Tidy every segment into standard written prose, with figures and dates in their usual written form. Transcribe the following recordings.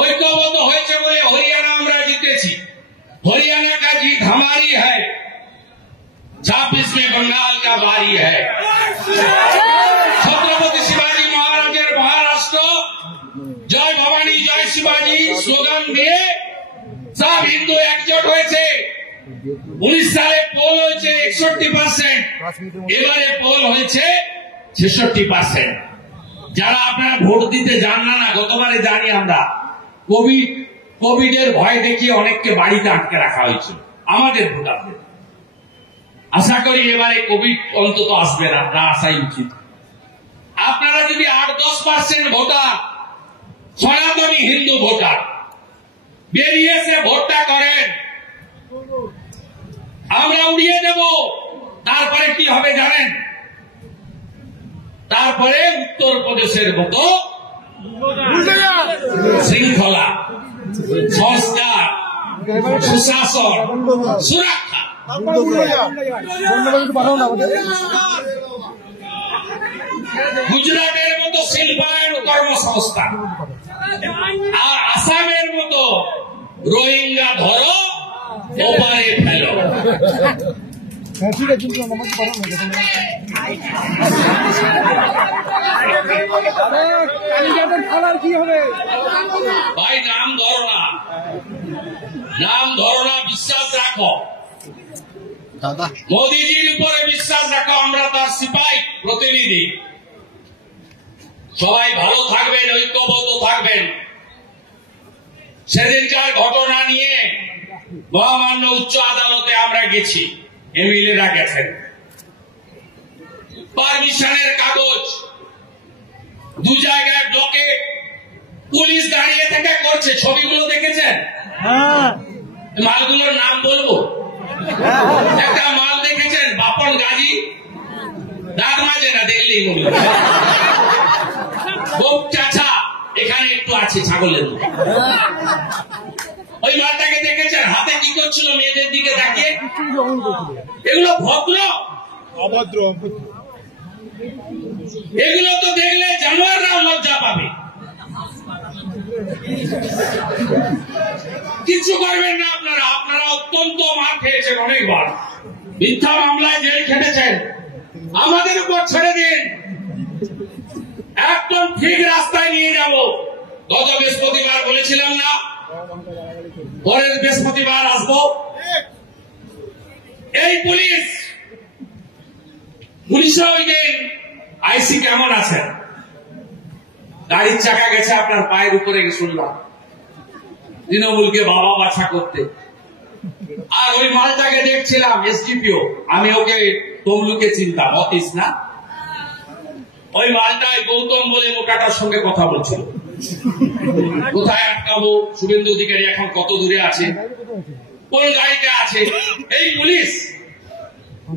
ঐক্যবদ্ধ হয়েছে বলে হরিয়ানা আমরা জিতেছি। हरियाणा का जीत हमारी है, 26 में बंगाल का बारी है। छत्रपति शिवाजी महाराजेर महाराष्ट्र जय भवानी जय शिवाजी स्लोगान दिए सब हिंदू एकजुट হয়েছে। 19 সালে পোল হয়েছে 61%, এবারে পোল হয়েছে 66%। যারা আপনারা ভোট দিতে যান না, গতবারে জানি আমরা কোভিডের ভয় দেখিয়ে অনেককে বাড়িতে আটকে রাখা হয়েছিল আমাদের ভোটারদের। আশা করি এবারে কোভিড অন্তত আসবে না, তা আসাই উচিত। আপনারা যদি 8-10% ভোটার সনাতনী হিন্দু ভোটার বেরিয়ে এসে ভোটটা করেন, আমরা উড়িয়ে দেব। তারপরে কি হবে জানেন? তারপরে উত্তরপ্রদেশের মতো শৃঙ্খলা, সংস্কার, সুশাসন, সুরক্ষা, গুজরাটের মতো শিল্পায়ন কর্মসংস্থান, আর আসামের মতো রোহিঙ্গা ধরো ওপারে ফেলো। ভাই নাম ধরো না, নাম ধরো না, বিশ্বাস রাখো, মোদীজির উপরে বিশ্বাস রাখো। আমরা তার সিপাহী প্রতিনিধি। সবাই ভালো থাকবেন, ঐক্যবদ্ধ থাকবেন। সেদিনকার ঘটনা নিয়ে মহামান্য উচ্চ আদালতে আমরা গেছি, এমএলএরা গেছেন। পারমিশনের কাগজ দু জায়গায় ব্লকে পুলিশ দাঁড়িয়ে থেকে করছে, ছবিগুলো দেখেছেন? মালগুলোর নাম বলবো? একটা মাল দেখেছেন বাপন গাজী, দাঁত মাজে না, দেখলেই মনে হয় খুব চাচা, এখানে একটু আছে ছাগলের মতো। ওই মালটাকে দেখেছেন? হাতে কি করছিল মেয়েদের দিকে তাকিয়ে? এগুলো ভদ্র অভদ্র, এগুলো তো দেখলে জানোয়াররাও লজ্জা পাবে। কিছু করবেন না আপনারা, আপনারা অত্যন্ত মার খেয়েছেন অনেকবার, মিথ্যা মামলায় জেল খেটেছেন। আমাদের উপর ছেড়ে দিন, একদম ঠিক রাস্তায় নিয়ে যাব। গত বৃহস্পতিবার বলেছিলাম না পরের বৃহস্পতিবার আসবো। এই পুলিশরা ওই দিন আইসি কেমন আছেন? গাড়ির চাকা গেছে আপনার পায়ের উপরে, শুনলাম তৃণমূলকে বাবা বাছা করতে। আর ওই মালটাকে দেখছিলাম এসডিপিও, আমি ওকে তমলুকে চিন্তাম, অতীশ না, ওই মালটায় গৌতম বলে মোটাটার সঙ্গে কথা বলছিল। কোথায় আটকাবো? শুভেন্দু অধিকারী এখন কত দূরে আছে, কোন গাড়িতে আছে? এই পুলিশ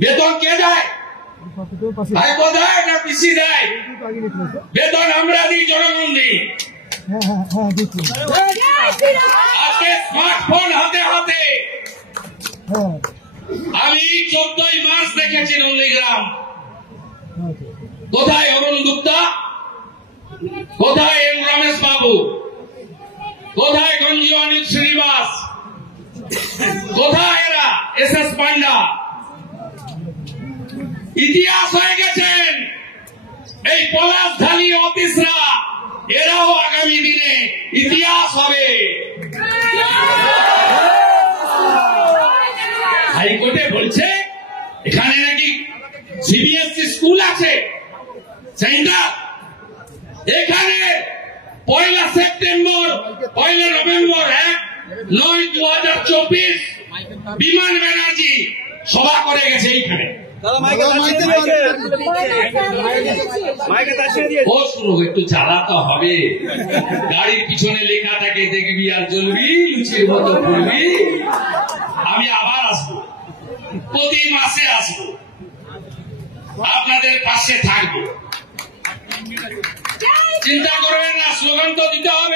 বেতন কে দেয়? না পিসি দেয়? বেতন আমরা দিই, জনগণ দিই। আজকে স্মার্টফোন হাতে হাতে। আমি 14ই মার্চ দেখেছি নন্দীগ্রাম। কোথায় অরুণ গুপ্তা? কোথায় এম রমেশ বাবু? কোথায় গঞ্জি অনিল শ্রীনিবাস? কোথায় এরা এস পান্ডা? ইতিহাস হয়ে গেছেন এই পলাশধারী অতীশরা, এরাও আগামী দিনে ইতিহাস হবে। হাইকোর্টে বলছে এখানে নাকি সিবিএসই স্কুল আছে, সেন্টার। এখানে 1 সেপ্টেম্বর 1 নভেম্বর 1/9/2024 বিমান ব্যানার্জি সভা করে গেছে এইখানে। একটু চালাতে হবে, গাড়ির পিছনে লেখা থাকে দেখবি আর জ্বলবি, লুচির মতো পড়বি। আমি আবার আসবো, প্রতি মাসে আসবো, আপনাদের পাশে থাকবো। চিন্তা করবেন না, স্লোগান তো দিতে হবে।